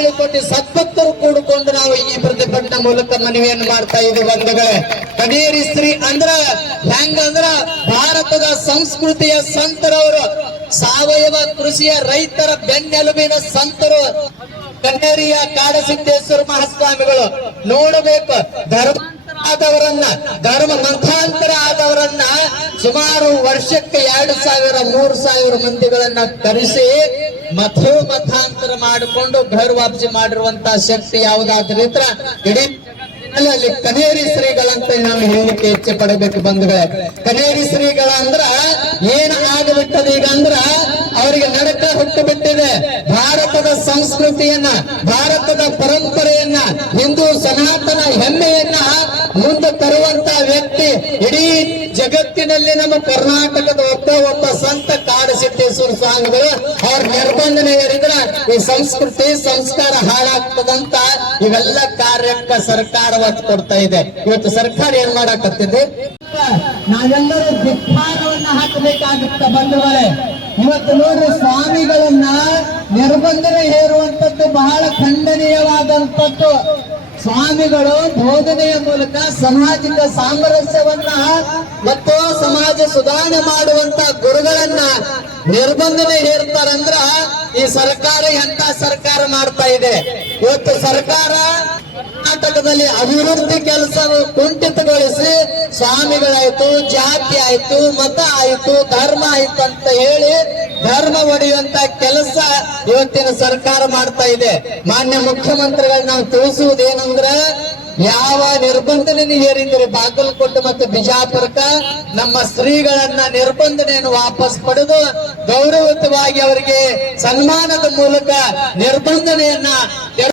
ಆಳು ಕೋಟಿ ಸದ್ಭಕ್ತರು ಕೂಡಿಕೊಂಡು ನಾವು ಈ ಪ್ರತಿಭಟನೆ ಮೂಲಕ ಮನವಿಯನ್ನು ಮಾಡ್ತಾ ಇದ್ದೀವಿ ಬಂಧುಗಳೇ. ಕನೇರಿ ಸ್ತ್ರೀ ಅಂದ್ರ, ಹೆಂಗಂದ್ರ ಭಾರತದ ಸಂಸ್ಕೃತಿಯ ಸಂತರವರು, ಸಾವಯವ ಕೃಷಿಯ ರೈತರ ಬೆನ್ನೆಲುಬಿನ ಸಂತರು. ಕನ್ನೇರಿಯ ಕಾಡಸಿದ್ದೇಶ್ವರ ಮಹಾಸ್ವಾಮಿಗಳು ನೋಡಬೇಕು. ಧರ್ಮ ಆದವರನ್ನ, ಧರ್ಮ ಮತಾಂತರ ಸುಮಾರು ವರ್ಷಕ್ಕೆ ಎರಡು ಸಾವಿರ, ಮೂರು ಸಾವಿರ ಮಂದಿಗಳನ್ನ ಕರೆಸಿ ಮಥೋ ಮತಾಂತರ ಮಾಡಿಕೊಂಡು ಘರ್ ವಾಪಸಿ ಮಾಡಿರುವಂತ ಶಕ್ತಿ ಯಾವುದಾದ್ರಿದ್ರ ಇಡೀ ಅಲ್ಲಿ ಕನೇರಿ ಶ್ರೀಗಳಂತ ನಾವು ಹೇಳಲಿಕ್ಕೆ ಇಚ್ಛೆ ಪಡಬೇಕು ಬಂಧುಗಳೇ. ಕನೇರಿ ಶ್ರೀಗಳ ಅಂದ್ರ ಏನ್ ಆಗಬಿಟ್ಟದ ಈಗ ಅಂದ್ರ ಅವರಿಗೆ ನಡಕ ಹುಟ್ಟು ಬಿಟ್ಟಿದೆ ಭಾರತದ ಸಂಸ್ಕೃತಿಯನ್ನ, ಭಾರತದ ಪರಂಪರೆಯನ್ನ, ಹಿಂದೂ ಸನಾತನ ಹೆಮ್ಮೆಯನ್ನ ಮುಂದೆ ಜಗತ್ತಿನಲ್ಲಿ ನಮ್ಮ ಕರ್ನಾಟಕದ ಒಬ್ಬ ಒಬ್ಬ ಸಂತ ಕಾಡಸಿದ್ದೇಶ್ವರ ಸ್ವಾಮಿಗಳು, ಅವ್ರ ನಿರ್ಬಂಧನ ಹೇಳಿದ್ರ ಈ ಸಂಸ್ಕೃತಿ, ಸಂಸ್ಕಾರ ಹಾಳಾಗ್ತದಂತ ಇವೆಲ್ಲ ಕಾರ್ಯಕ್ಕ ಸರ್ಕಾರ ಒತ್ತು ಕೊಡ್ತಾ ಇದೆ. ಇವತ್ತು ಸರ್ಕಾರ ಏನ್ ಮಾಡಾಕತ್ತಿದೆ? ನಾವೆಲ್ಲರೂ ಧಿಕ್ಕಾರವನ್ನ ಹಾಕಬೇಕಾಗುತ್ತ ಬಂಧುಗಳೇ. ಇವತ್ತು ನೋಡ್ರಿ, ಸ್ವಾಮಿಗಳನ್ನ ನಿರ್ಬಂಧನೆ ಹೇರುವಂತದ್ದು ಬಹಳ ಖಂಡನೀಯವಾದಂತದ್ದು ಸ್ವಾಮಿಗಳು ಬೋಧನೆಯ ಮೂಲಕ ಸಮಾಜದ ಸಾಮರಸ್ಯವನ್ನ ಮತ್ತು ಸಮಾಜ ಸುಧಾರಣೆ ಮಾಡುವಂತ ಗುರುಗಳನ್ನ ನಿರ್ಬಂಧನೆ ಹೇರ್ತಾರಂದ್ರ ಈ ಸರ್ಕಾರ ಎಂತ ಸರ್ಕಾರ ಮಾಡ್ತಾ ಇದೆ. ಇವತ್ತು ಸರ್ಕಾರ ಕರ್ನಾಟಕದಲ್ಲಿ ಅಭಿವೃದ್ಧಿ ಕೆಲಸ ಸ್ವಾಮಿಗಳಾಯ್ತು, ಜಾತಿ ಆಯ್ತು, ಮತ ಆಯ್ತು, ಧರ್ಮ ಆಯ್ತು ಅಂತ ಹೇಳಿ ಧರ್ಮ ಒಡೆಯುವಂತ ಕೆಲಸ ಇವತ್ತಿನ ಸರ್ಕಾರ ಮಾಡ್ತಾ ಇದೆ. ಮಾನ್ಯ ಮುಖ್ಯಮಂತ್ರಿಗಳು ನಾವು ತಿಳಿಸುವುದೇನಂದ್ರೆ, ಯಾವ ನಿರ್ಬಂಧನೆ ಹೇರಿದ್ರೆ ಬಾಗಲಕೋಟೆ ಮತ್ತು ಬಿಜಾಪುರಕ ನಮ್ಮ ಶ್ರೀಗಳನ್ನ ನಿರ್ಬಂಧನೆಯನ್ನು ವಾಪಸ್ ಪಡೆದು ಗೌರವಯುತವಾಗಿ ಅವರಿಗೆ ಸನ್ಮಾನದ ಮೂಲಕ ನಿರ್ಬಂಧನೆಯನ್ನ